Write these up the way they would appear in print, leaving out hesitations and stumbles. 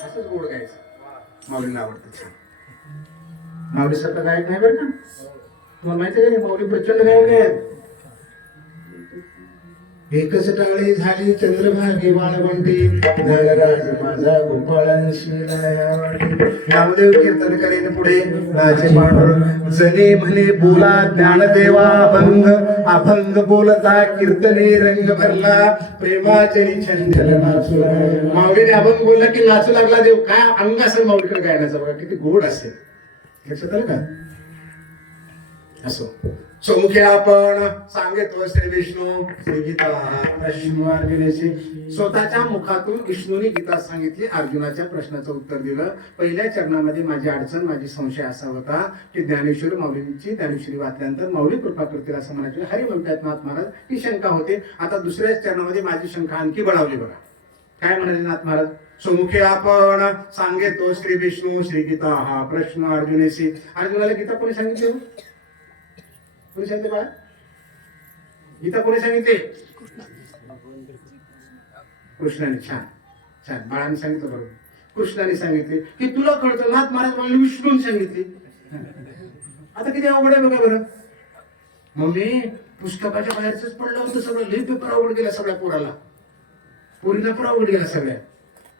असंच गोड गायचं. माऊलीला आवडतं छान. माऊली सारखं गायक नाही बरं का. तुम्हाला माहिती आहे का माऊली प्रचंड गायक आहेत. एकच टाळी झाली चंद्रभागे वाळवंटी नळराज माझा गोपाळांशी नामदेव कीर्तन करीन पुढे राजे पांडुर जने म्हणे बोला ज्ञानदेवा अभंग अभंग बोलता कीर्तने रंग भरला प्रेमाचरी छंदल नाचू. माऊलीने अभंग बोलला की नाचू लागला देव. काय अंग असेल माऊलीकडे गायनाचा बघा किती गोड असेल. लक्षात आलं का. असो सौमुखे आपण सांगितलं श्री विष्णू श्री गीता प्रश्न अर्जुनाची. स्वतःच्या मुखातून विष्णूने गीता सांगितली. अर्जुनाच्या प्रश्नाचं उत्तर दिलं. पहिल्या चरणामध्ये माझी अडचण माझी संशय असा होता की ज्ञानेश्वर माऊलींची ज्ञानेश्वरी वाचल्यानंतर माऊली कृपा करतील असं म्हणायचे. हरी म्हणतात नाथ महाराज ही शंका होते. आता दुसऱ्याच चरणामध्ये माझी शंका आणखी बळावली बघा. काय म्हणाले नाथ महाराज. सौमुखे आपण सांगितो श्री विष्णू श्री गीता हा प्रश्न अर्जुनेशी. अर्जुनाला गीता कोणी सांगितली. कोणी सांगितले बाळा गीता कोणी सांगितले. कृष्णाने. छान छान बाळाने सांगितलं बरोबर. कृष्णाने सांगितले की तुला कळतं नाथ महाराज मला विष्णूने सांगितले. आता किती अवघड आहे बघा बरं. मम्मी पुस्तकाच्या बाहेरच पडलं होतं सगळं. लई पेपर अवघड गेला सगळ्या पोराला. पोरीला पण अवघड गेला सगळ्या.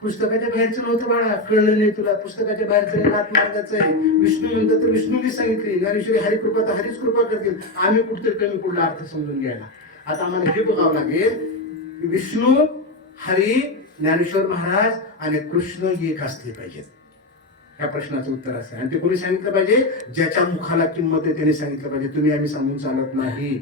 पुस्तकाच्या बाहेरचं नव्हतं बाळा. कळलं नाही तुला. पुस्तकाच्या बाहेरचं नाथ महाराजाचं आहे. विष्णू म्हणतात तर विष्णूने सांगितली. ज्ञानेश्वरी हरी कृपा तर हरीच कृपा करतील. आम्ही कुठतरी कमी कुठला अर्थ समजून घ्यायला. आता आम्हाला हे बघावं लागेल विष्णू हरी ज्ञानेश्वर महाराज आणि कृष्ण एक असले पाहिजेत. या प्रश्नाचं उत्तर असं. आणि ते कोणी सांगितलं पाहिजे ज्याच्या मुखाला किंमत आहे त्याने सांगितलं पाहिजे. तुम्ही आम्ही सांगून चालत नाही.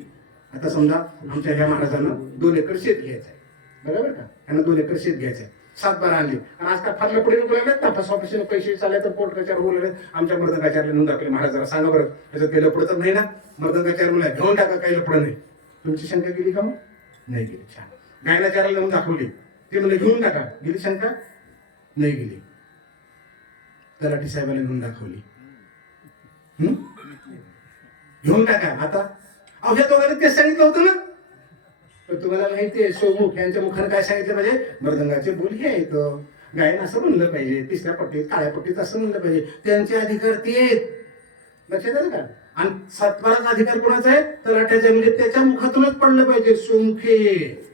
आता समजा आमच्या ह्या महाराजांना 2 एकर शेत घ्यायचं आहे बरोबर का. यांना 2 एकर शेत घ्यायचं आहे. 7 बारा आणली आणि आजकाल फारलं पुढे बोलायला ना फस ऑफिसने पैसे चालले तर पोटकाच्यावर बोलले. आमच्या मर्दकाचार्याला नेऊन दाखले. महाराज जरा सांगा बरं त्याचं काही लपडं तर नाही ना. मर्दकाचार्य बोला घेऊन टाका काही लपडं नाही. तुमची शंका गेली का मग. नाही गेली. छान. गायनाचार्याला नेऊन दाखवली. ते म्हणजे घेऊन टाका. गेली शंका. नाही गेली. तलाठी साहेबाला घेऊन दाखवली. घेऊन टाका. आता अवघ्या दोघांना तेच सांगितलं होतं ना. तर तुम्हाला माहितीये सोमुख यांच्या मुखाने काय सांगितलं पाहिजे. मृदंगाचे बोल हे येतं. गायन असं म्हणलं पाहिजे. तिसऱ्या पट्टीत काळ्या पट्टीत असं म्हणलं पाहिजे. त्यांचे अधिकार ते लक्षात आलं का. आणि 7 अधिकार कोणाचा आहे तलाठ्याचा. म्हणजे त्याच्या मुखातूनच पडलं पाहिजे. सोमुखे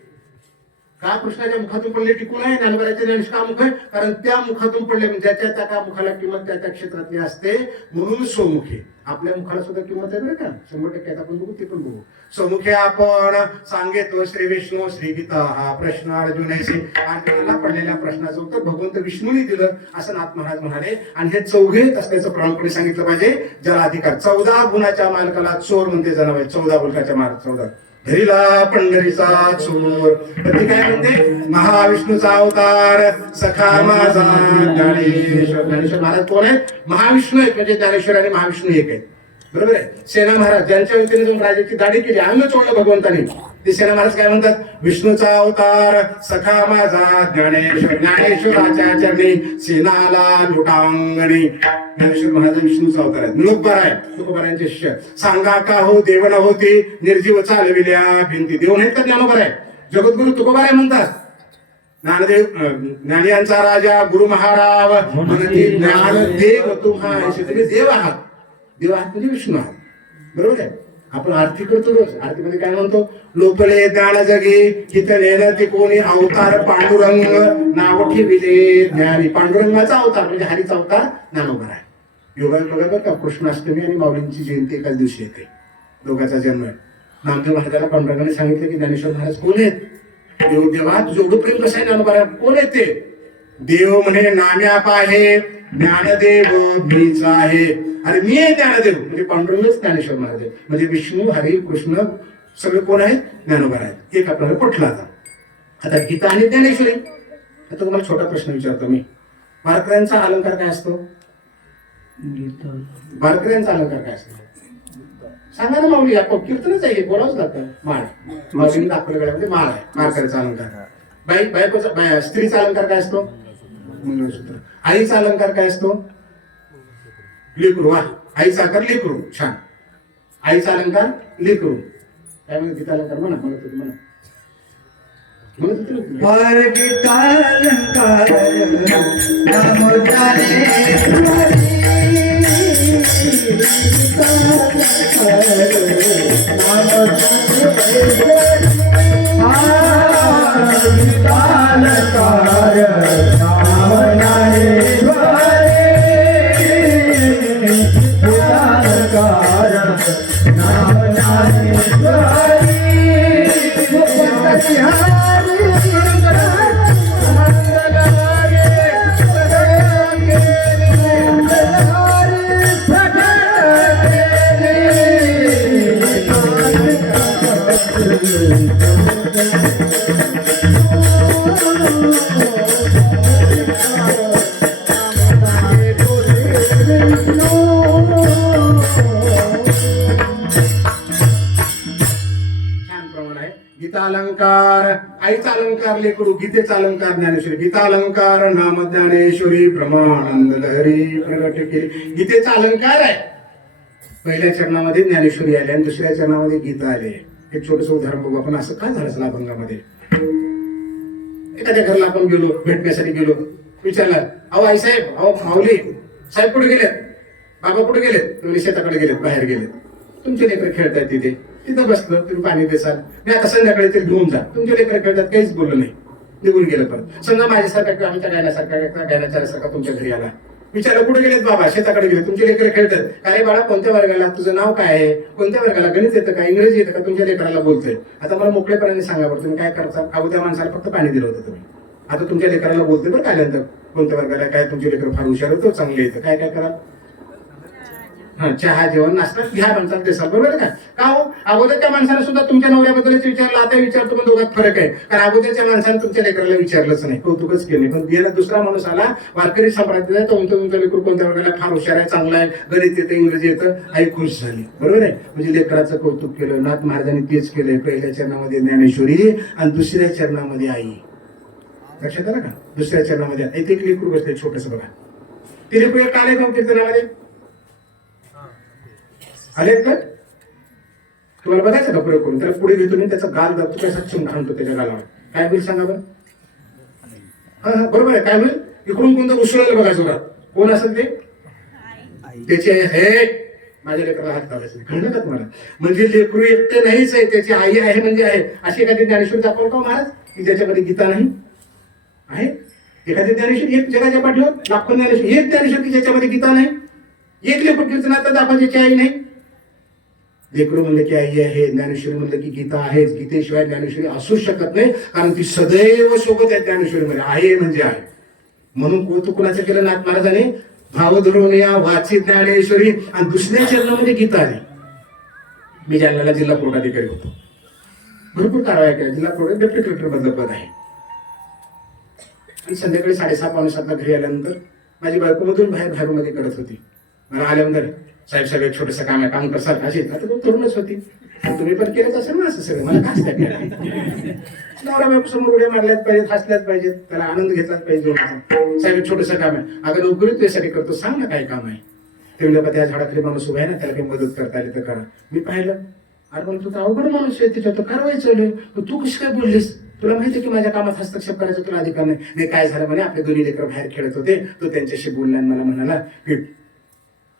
का कृष्णाच्या मुखातून पडले टिकून आहे. ज्ञानोबाच्या ज्ञानेश का मुख आहे कारण त्या मुखातून पडले. ज्याच्या त्या मुखाला किंमत त्या त्या क्षेत्रातली असते म्हणून सोमुखे. आपल्या मुखाला सुद्धा किंमत आहे बरं का. 100% आपण बघू ते पण बघू. सौमुखे आपण सांगितो श्री विष्णू श्री गीता हा प्रश्न अर्जुनाशी. अर्जुनाला पडलेल्या प्रश्नाचं उत्तर भगवंत विष्णूने दिलं असं नाथ महाराज म्हणाले. आणि हे चौघेच असल्याचं प्रमाणपणे सांगितलं पाहिजे. ज्याला अधिकार 14 गुणाच्या मालकाला चोर म्हणते जनाबाई. 14 गुणाच्या मालक 14 धरीला पंढरीचा चोर. ती काय म्हणते महाविष्णूचा अवतार सखा माझा ज्ञानेश्वर. ज्ञानेश्वर महाराज कोण आहेत. महाविष्णू आहेत. म्हणजे ज्ञानेश्वर आणि महाविष्णू एक आहेत बरोबर आहे. सेना महाराज ज्यांच्या व्यक्तीने जाऊन राजाची दाढी केली आम्ही चोळलं भगवंताने. ते सेना महाराज काय म्हणतात विष्णूचा अवतार सखा माझा ज्ञानेश्वर. ज्ञानेश्वराच्या चरणी सेनाला लुटांगणी. ज्ञानेश्वर महाराज विष्णूचा अवतार आहे. तुकोबार आहे. तुकोबारांचे शिष्य. सांगा का हो देव न होती निर्जीव चालविल्या भिंती. देव नाहीत का ज्ञानोबार आहे. जगद्गुरु तुकोबार आहे म्हणतात. ज्ञानदेव ज्ञानियांचा राजा गुरु महाराव म्हणते ज्ञानदेव तुम्हा. तुम्ही देव आहात. देव आहात म्हणजे विष्णू आहात बरोबर आहे. आपण आरती करतो रोज. आरतीमध्ये काय म्हणतो लोकले ज्ञान जगे हित नेन ते कोणी अवतार पांडुरंग नाव ठेविले ज्ञानी. पांडुरंगाचा अवतार म्हणजे हरीचा अवतार ज्ञानोबा आहे. योगा बघा बरं का. कृष्णाष्टमी आणि माऊलींची जयंती एकाच दिवशी येते. दोघांचा जन्म आहे. नामदेव महाराजाला पांडुरंगाने सांगितलं की ज्ञानेश्वर महाराज कोण आहेत. देव देवा तुझं एवढं प्रेम कसं आहे ज्ञानोबा कोण आहेत ते. देव म्हणे नाम्याप आहे ज्ञानदेव मीच आहे. अरे मी आहे ज्ञानदेव म्हणजे पांडुरंगच ज्ञानेश्वर महाराज आहे. म्हणजे विष्णू हरी कृष्ण सगळे कोण आहेत ज्ञानोबा आहेत. एक आपल्याला पटला आता गीता आणि ज्ञानेश्वरी. आता तुम्हाला छोटा प्रश्न विचारतो मी. वारकऱ्यांचा अलंकार काय असतो. वारकऱ्यांचा अलंकार काय असतो सांगा ना माऊली. कीर्तनच आहे बोलावंच लागतं. माळ माऊलीने दाखवलं गळ्यामध्ये माळ आहे वारकऱ्याचा अलंकार. बायकोचा स्त्रीचा अलंकार काय असतो मंगळसूत्र. आईचा अलंकार काय असतो लेकरू. वा आईचा आकार लेकरू. छान. आईचा अलंकार लेकरू. काय म्हणत गीता अलंकार म्हणा म्हणत होती म्हणा म्हणत होती ना तुम्ही. गीता अलंकार नाम जाने गीता अलंकार आईचा अलंकार लेकरू, गीतेचा अलंकार ज्ञानेश्वरी. गीता अलंकार नाम ज्ञानेश्वरी प्रमानंद लहरी प्रगट केली. गीतेचा अलंकार आहे. पहिल्या चरणामध्ये ज्ञानेश्वरी आली आणि दुसऱ्या चरणामध्ये गीता आली. एक छोटस उदाहरण बघू आपण. असं काय झालं असेल अभंगामध्ये? एखाद्या घरला आपण गेलो, भेटण्यासाठी गेलो, विचारलं अहो आई साहेब, अहो माऊली साहेब कुठे गेलेत, बाबा कुठे गेलेत? तुम्ही शेताकडे गेलेत, बाहेर गेलेत. तुमचे लेकर खेळतायत तिथे, तिथं बसलं, तुम्ही पाणी देसाल, मी आता संध्याकाळी ते घेऊन जा. तुमचे लेकर खेळतात, काहीच बोललं नाही, निघून गेलं. परत समजा माझ्यासारखा किंवा आमच्या गायनासारखा तुमच्या घरी आला, विचारलं कुठे गेलेत बाबा? शेताकडे गेले. तुमचे लेकर खेळतात. अरे बाळा कोणत्या वर्गाला, तुझं नाव काय आहे, कोणत्या वर्गाला, गणित येतं का, इंग्रजी येतं का, तुमच्या लेकराला बोलतोय? आता मला मोकळेपणाने सांगा बरं, तुम्ही काय करता? अगोदर माणसाला फक्त पाणी दिलं होतं तुम्ही, आता तुमच्या लेकराला बोलतोय बरं. आल्यानंतर कोणत्या वर्गाला, काय तुमचे लेकर फार हुशार होतो, चांगले येतं, काय काय करा? हा, चहा जेवण नाश्ता घ्या माणसाला देसाल, बरोबर का? का हो, अगोदरच्या माणसाला सुद्धा तुमच्या नवऱ्याबद्दलच विचारलं, आता विचारतो, पण दोघात फरक आहे. कारण अगोदरच्या माणसाने तुमच्या लेकराला विचारलंच नाही, कौतुकच केलं. पण गेला दुसरा माणूस आला, वारकरी संप्रदायात, तुमचं लेकर कोणत्या वर्गाला, फार हुशार आहे, चांगला आहे, गणित येतं, इंग्रजी येतं, आई खुश झाली, बरोबर आहे? म्हणजे लेकराचं कौतुक केलं. नाथ महाराजांनी तेच केलंय. पहिल्या चरणामध्ये ज्ञानेश्वरी आणि दुसऱ्या चरणामध्ये आई. लक्षात आलं का? दुसऱ्या चरणामध्ये आई. ते लेकरू बसले छोटस बघा. ते लेकरू एक आले का कीर्तनामध्ये आले तर तुम्हाला बघायचं का प्रयोग करून? त्याला पुढे घेतो मी, त्याचा गाल दाबतो, कसा चुमखाणतो त्याच्या गालावर. काय होईल सांगा बरं? हा बरोबर आहे. काय होईल? इकडून कोणतं उसळलं बघायचं बघा. कोण असेल ते? त्याचे हे माझ्या लेकराला हात लावायचे. कळलं का तुम्हाला? म्हणजे लेकरू एकटे नाहीच आहे, त्याची आई आहे म्हणजे आहे. अशी एखादी ज्ञानेश्वरी दाखवलं का महाराज की ज्याच्यामध्ये गीता नाही आहे? एखादी ज्ञानेश्वरी एक जगाच्या पाठीवर दाखवून ज्ञानेश्वरी, एक ज्ञानेश्वरी ज्याच्यामध्ये गीता नाही, एक लेकरू कीर्तनात दाखवा ज्याची आई नाही. लेकरू म्हणलं की आई आहे, ज्ञानेश्वरी म्हणलं की गीता आहे. गीतेशिवाय ज्ञानेश्वरी असू शकत नाही, कारण ती सदैव सोबत आहे ज्ञानेश्वरीमध्ये. आहे म्हणजे आहे. म्हणून कौतुक कुणाचं केलं नाथ महाराजांनी? भाव धरून या वाची ज्ञानेश्वरी. आणि दुसऱ्या चरणामध्ये गीता आली. मी जालन्याला जिल्हा कोर्टाधिकारी होतो. भरपूर कारवाया केल्या. जिल्हा कोर्ट डेप्युटी कलेक्टर बदल पद आहे. आणि संध्याकाळी 6:30-7:15 घरी आल्यानंतर माझी बायको मधून बाहेरमध्ये करत होती. मला आल्यानंतर साहेब सगळं छोटस काम आहे, काम करसाल असे. आता तो तरुणच होती. तुम्ही पण केलंच असेल ना असं सगळं. मला काय नवरा बायको समोर उड्या मारल्याच पाहिजेत, हसल्याच पाहिजेत, त्याला आनंद घेतलाच पाहिजे. साहेब छोटस काम आहे. अगं नोकरी तुझ्यासाठी करतो, सांग ना काय काम आहे? ते म्हणजे त्या झाडाखाली माणूस उभा आहे ना, त्याला काही मदत करता आली तर करा. मी पाहिलं, अरे पण तू अवघड माणूस आहे, तिथं कारवाई चालू. तू कशी काय बोललीस? तुला माहिती की माझ्या कामात हस्तक्षेप करायचा तुला अधिकार नाही. नाही काय झालं म्हणे, आपले दोन्ही लेकर बाहेर खेळत होते, तो त्यांच्याशी बोलला आणि मला म्हणाला की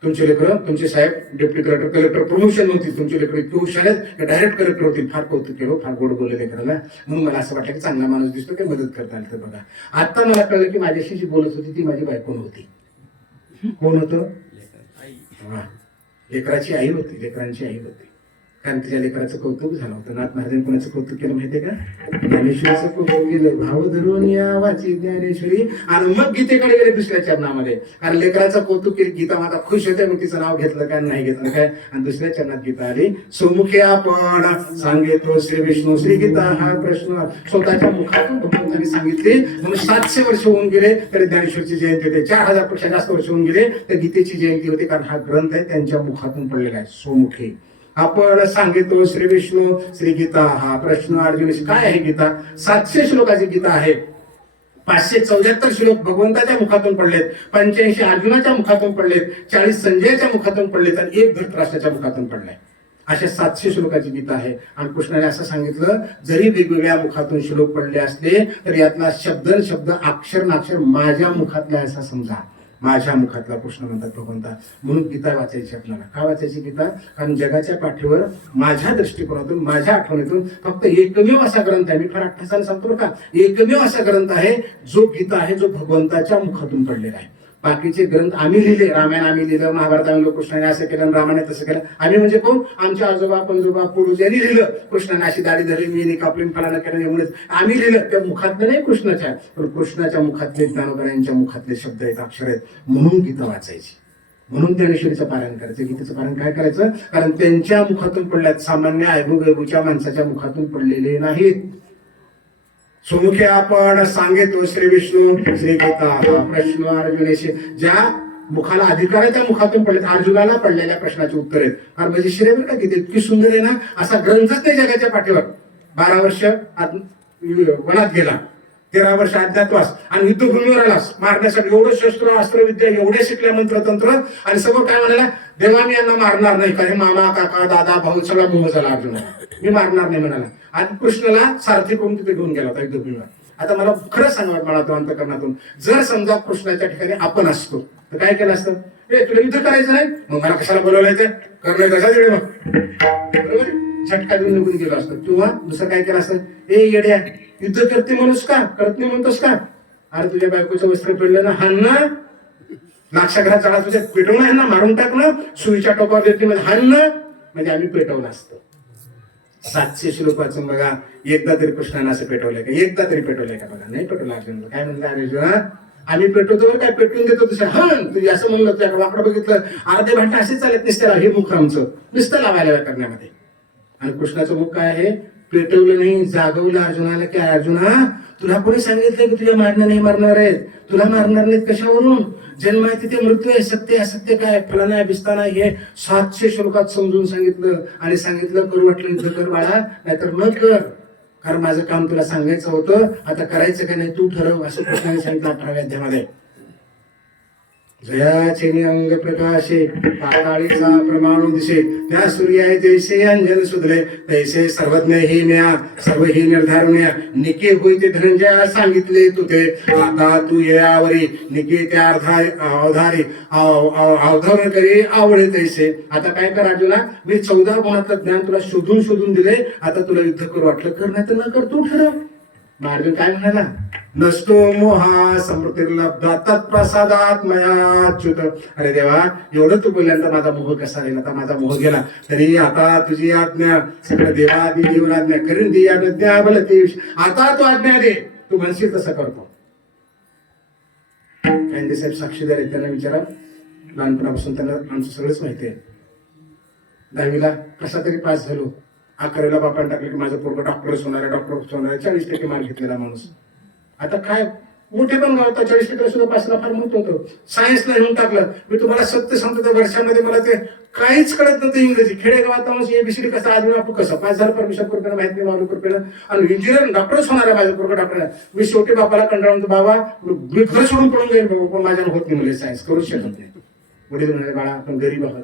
तुमचे लेकर, तुमचे साहेब डेप्युटी कलेक्टर प्रमोशन होती, तुमचे लेकर इतके हुशार आहेत, डायरेक्ट कलेक्टर होतील. फार कौतुक केलं, फार गोड बोलले लेकराला. म्हणून मला असं वाटलं की चांगला माणूस दिसतो, काही मदत करता आली तर बघा. आता मला कळलं की माझ्याशी जी बोलत होती ती माझी बायको नव्हती. कोण होतं? लेकराची आई होती, लेकरांची आई होती. कारण तिच्या लेकराचं कौतुक झालं होतं. नाथ महाराजांनी कोणाचं कौतुक केलं माहितीये का? ज्ञानेश्वरीचं कौतुक केलं. भाव धरून या वाची ज्ञानेश्वरी. आणि मग गीतेकडे गेले दुसऱ्या चरणामध्ये. कारण लेकराचं कौतुक केलं, गीता माता खुश होते. मग तिचं नाव घेतलं काय, नाही घेतलं काय. आणि दुसऱ्या चरणात गीता आली. सोमुखे आपण सांगितो श्री विष्णू श्री गीता हा प्रश्न स्वतःच्या मुखातून भगवंतांनी सांगितले. म्हणून 700 वर्ष होऊन गेले तरी ज्ञानेश्वरीची जयंती होते. 4000 पेक्षा जास्त वर्ष होऊन गेले तर गीतेची जयंती होते. कारण हा ग्रंथ आहे त्यांच्या मुखातून पडलेला आहे. सोमुखे आपण सांगितो श्री विष्णू श्री गीता हा प्रश्न अर्जुन. काय आहे गीता? 700 श्लोकाची गीता आहे. 574 श्लोक भगवंताच्या मुखातून पडलेत, 85 अर्जुनाच्या मुखातून पडलेत, 40 संजयाच्या मुखातून पडलेत आणि 1 धृतराष्ट्राच्या मुखातून पडलाय. अशा 700 श्लोकाची गीता आहे. आणि कृष्णाने असं सांगितलं, जरी वेगवेगळ्या मुखातून श्लोक पडले असले तर यातला शब्द अक्षर नाक्षर माझ्या मुखातला असा समजा. माझ्या मुखातला कृष्ण म्हणतात भगवंता. म्हणून गीता वाचायची आपल्याला. का वाचायची गीता? कारण जगाच्या पाठीवर माझ्या दृष्टिकोनातून, माझ्या आठवणीतून फक्त एकमेव असा ग्रंथ आहे, मी फार अठ्ठासाने सांगतो बरं का, एकमेव असा ग्रंथ आहे जो गीता आहे, जो भगवंताच्या मुखातून पडलेला आहे. बाकीचे ग्रंथ आम्ही लिहिले, रामायण आम्ही लिहिलं, महाभारत आम्ही कृष्णाने असं केलं, रामाने तसं केलं. आम्ही म्हणजे कोण? आमचे आजोबा पंजोबा पूर्वज यांनी लिहिलं. कृष्णाने अशी दाढी धरली, मी कापली, फलानं केलं, एवढंच आम्ही लिहिलं. त्या मुखातलं नाही कृष्णाच्या, पण कृष्णाच्या मुखातले, ज्ञानोबरायांच्या मुखातले शब्द आहेत, अक्षर आहेत. म्हणून गीता वाचायची, म्हणून ज्ञानेश्वरीचं पारायण करायचं. गीतेचं पारायण काय करायचं? कारण त्यांच्या मुखातून पडल्यात, सामान्य ऐबूगैबूच्या माणसाच्या मुखातून पडलेले नाहीत. सुमुखे आपण सांगितो श्री विष्णू श्री गीता हा प्रश्न अर्जुनेशी, ज्या मुखाला अधिकार आहे त्या मुखातून पडले. अर्जुनाला पडलेल्या प्रश्नाचे उत्तर आहेत. फार मजेशीर आहे बरं का, किती इतकी सुंदर आहे ना. असा ग्रंथच नाही जगाच्या पाठीवर. 12 वर्ष वनात गेला, 13 वर्ष अज्ञातवास, आणि युद्धभूमीवर आलास मारण्यासाठी. एवढं शस्त्र अस्त्रविद्या, एवढे शिकल्या मंत्रतंत्र, आणि समोर काय म्हणाला? देवा मी यांना मारणार नाही. कारण मामा काका दादा भाऊ सगळा मोह झाला अर्जुनाला, मी मारणार नाही म्हणाला. आणि कृष्णाला सारथी करून तिथे घेऊन गेला होता युद्धभूमीवर. आता मला खरं सांगा, मला तो अंतकरणातून, जर समजा कृष्णाच्या ठिकाणी आपण असतो तर काय केलं असतं? तुला युद्ध करायचं नाही, मग मला कशाला बोलवलायचं? करणं कसा दिले मग, बरोबर? झटका देऊन निघून गेलो असतो. किंवा दुसरं काय केलं असतं? येड्या, युद्ध करते म्हणूस का, करत नाही म्हणतोस का? अरे तुझ्या बायकोचं वस्त्र पेडलं ना, हान ना, नाक्षाघरात चढा, तुझ्या पेटवणं आहे ना, मारून टाकणं, सुईच्या टोकावर देते हान ना, म्हणजे आम्ही पेटवलं असतं. 700 श्लोक वाचून बघा, एकदा तरी कृष्णाने असं पेटवलंय का? एकदा तरी पेटवलंय का? बघा, नाही पेटवलं. अर्जुन काय म्हणलं? अर्जुन आम्ही पेटवतो बरं, काय पेटवून देतो दुसरं. हा तुझी असं म्हणलं, त्या वाकडं बघितलं, अर्धे भांडे असे चालत नसते, हे मुख आमचं नुसतं लावायला करण्यामध्ये. आणि कृष्णाचं मुख काय आहे? पेटवलं नाही, जागवलं अर्जुनाला की अर्जुना तुला कोणी सांगितलं की तुझ्या मारणं नाही मारणार आहेत? तुला मारणार नाहीत कशावरून? जन्म आहे तिथे मृत्यू आहे, सत्य असत्य काय, फलाना बिस्ताना, हे 700 श्लोकात समजून सांगितलं. आणि सांगितलं, करू वाटलं युद्ध कर बाळा, नाहीतर न कर, कारण माझं काम तुला सांगायचं होतं, आता करायचं का नाही तू ठरव, असं कृष्णाने सांगितलं 18व्या अध्यायामध्ये. जयाचे अंग प्रकाशे, पाताळीचा प्रमाणू दिसे, त्या सूर्याय जैसे अंजन सुधले, तैसे सर्वज्ञ ही म्या, सर्व ही निर्धारण्या, निके होई ते धनंजया सांगितले तुते, आता तू यावरी निके त्या अवधारी अवधारण करी आवडे तैसे. आता काय कर अर्जुना, मी 14 गुणातलं ज्ञान तुला शोधून शोधून दिले, आता तुला युद्ध करू वाटलं कर, नाही तर न कर, तू ठरव. मग अर्जुन काय म्हणाला? नष्टो मोहा समृद्धिर्लब्धा तत्प्रसादात मयाच्युत. अरे देवा, एवढं तू बोलल्यानंतर माझा मोह कसा राहील? आता माझा मोह गेला तरी आता तुझी आज्ञा, सगळं देवादी देऊन आज्ञा करीन ती आज्ञा बल ते, आता तू आज्ञा दे, तू म्हणशील तसं करतो. कायंदे साहेब साक्षीदार आहेत, त्यांना विचारा. लहानपणापासून त्यांना आमचं सगळंच माहिती आहे. 10वीला कसा तरी पास झालो, 11वीला बापाने टाकलं की माझं पोरगं डॉक्टरच होणार आहे, डॉक्टरच होणार आहे. 40% मार्क घेतलेला माणूस. आता काय मोठे पण गावता 40% सुद्धा पासला फार म्हणतो होतो. सायन्सला घेऊन टाकलं. मी तुम्हाला सत्य सांगतो, त्या वर्षामध्ये मला ते काहीच कळत नव्हतं इंग्रजी. खेडेगावात माणूस एबीसीडी कसं, आदमी आपू कसं, 5,000 परमिशन रुपये माहिती नाही, मालूम रुपये, आणि इंजिनियर डॉक्टरच होणार आहे माझं पोरगं डॉक्टर. मी शेवटी बापाला कंटाळून, बाबा मी घर सोडून पडून जाईल, पण माझ्यानं होत नाही, मला सायन्स करूच शकत नाही. वडील म्हणाले, बाळा आपण गरीब आहोत,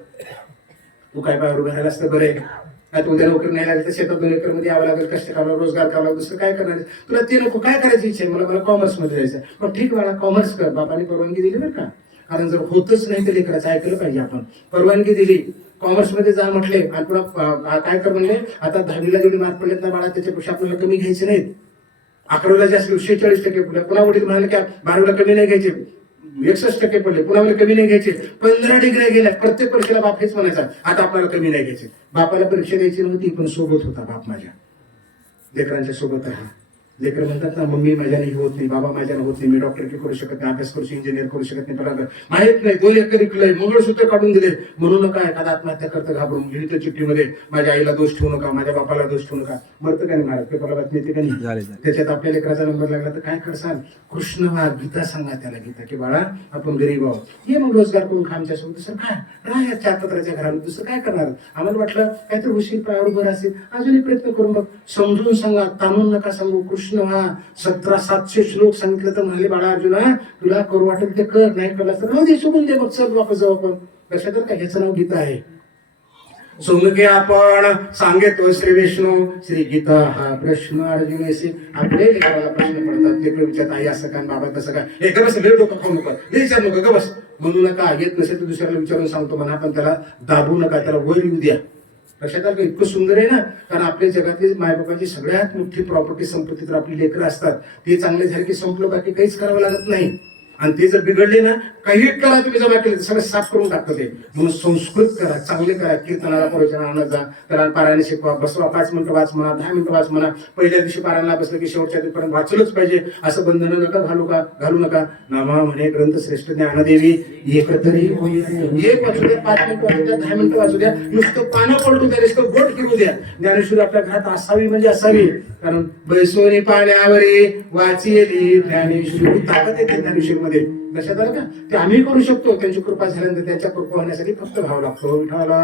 तू काय पायावर उभं राहिला असतं बरं आहे. नाही उद्या नोकरी नाही लागली तर शेतात 2 एकर मध्ये यावं लागेल, कष्ट करावं, रोजगार करावा, दुसरं काय करणार? तुला ते नको, काय करायची इच्छा आहे? मला कॉमर्स मध्ये जायचं. पण ठीक बाळा, कॉमर्स कर. बापाने परवानगी दिली बरं का, कारण जर होतच नाही तर लेकराचं ऐकलं पाहिजे आपण. परवानगी दिली, कॉमर्स मध्ये जा म्हटले. आणि पुन्हा काय कर म्हणले, आता 10वीला जेवढे मार्क पडलेत ना बाळा, त्याच्यापेक्षा आपल्याला कमी घ्यायचे नाहीत. 11वीला जास्त 46% पडले. पुन्हा वडील म्हणाले की 12वीला कमी नाही घ्यायचे, 61% पडले. पुन्हा कमी नाही घ्यायचे. 15 डिग्री गेल्या. प्रत्येक परीक्षेला बाप हेच म्हणायचा, आता आपल्याला कमी नाही घ्यायचे. बापाला परीक्षा द्यायची नव्हती, पण सोबत होता बाप माझ्या, लेकरांच्या सोबत आहे. लेकर म्हणतात ना, मम्मी माझ्याने होत नाही, बाबा माझ्याने होत नाही, मी डॉक्टर करू शकत नाही, अभ्यास करू, इंजिनियर करू शकत नाही, पण माहित नाही 2 एकर विकलंय, मंगळसूत्र काढून दिले. म्हणून नका एखादा आत्महत्या करता घाबरून लिहितो चिठ्ठीमध्ये, माझ्या आईला दोष ठेवू नका, माझ्या बापाला दोष ठेवू नका. मरतं का नाही महाराज, पेपरला बातमी येते का नाही? त्याच्यात आपल्या लेकराचा नंबर लागला तर काय करसाल? कृष्ण वा गीता सांगा त्याला, गीता की बाळा आपण गरीब आहोत, हे मग रोजगार करून खा आमच्यासोबत, दुसरं काय राहा 4 घराला, दुसरं काय करणार? आम्हाला वाटलं काहीतरी होशील, पायावर उभं असेल, अजूनही प्रयत्न करून बघ, समजून सांगा, ताणून नका सांगू. कृष्ण हा 1700 श्लोक सांगितलं तर म्हणाले, बाळा अर्जुना तुला करू वाटेल ते कर, नाही करला तर राहू दे, सोडून दे, मग चल वापस जाऊ आपण. लक्षात का ह्याचं नाव गीता आहे. सोमके आपण सांगतो श्री विष्णू श्री गीता हा प्रश्न अर्जुनेशी आपले लेकराला प्रश्न पडतात. ते विचारतात आई असं काय बाबा तसं काय, हे गबस वेळ डोकं खाऊ नको, विचार नको गबस म्हणू नका. येत नसेल तर दुसऱ्याला विचारून सांगतो म्हणा, पण त्याला दाबू नका, त्याला वर येऊ द्या. लक्षात आलं का? इतकं सुंदर आहे ना. कारण आपल्या जगातली मायबापाची सगळ्यात मोठी प्रॉपर्टी संपत्ती तर आपली लेकरं असतात. ते चांगले झाले की संपलं, बाकी काहीच करावं लागत नाही. आणि ते जर बिघडले ना, काही करा तुम्ही जमा केले सगळं साफ करून टाकतं ते. म्हणून संस्कृत करा, चांगले करा. कीर्तनाला प्रवचनाला आणत जा, त्याला पारायण शिकवा, बसवा, 5 मिनिटं वाच म्हणा, 10 मिनिटं वाच म्हणा. पहिल्या दिवशी पारायणला बसलं की शेवटच्या दिवशीपर्यंत वाचलंच पाहिजे. असं बंधनं नका घालू नका. नामा म्हणे ग्रंथ श्रेष्ठ ज्ञानदेवी एकतरी होईल. एक वाचू द्या, 5 मिनिटं वाचू द्या, 10 मिनिटं वाचू द्या, नुसतं पानं पडू द्या, नुसतं गोट फिरू द्या. ज्ञानेश्वरी आपल्या घरात असावी म्हणजे असावी. कारण बैसोनी पाण्यावरी वाचिली ज्ञानेश्वरी, ताकद येते ज्ञानेश्वरीमध्ये. लक्षात आलं का? ते आम्ही करू शकतो. त्यांची कृपा झाल्यानंतर त्यांच्या कृपा होण्यासाठी फक्त भाव लागतो. विठ्ठला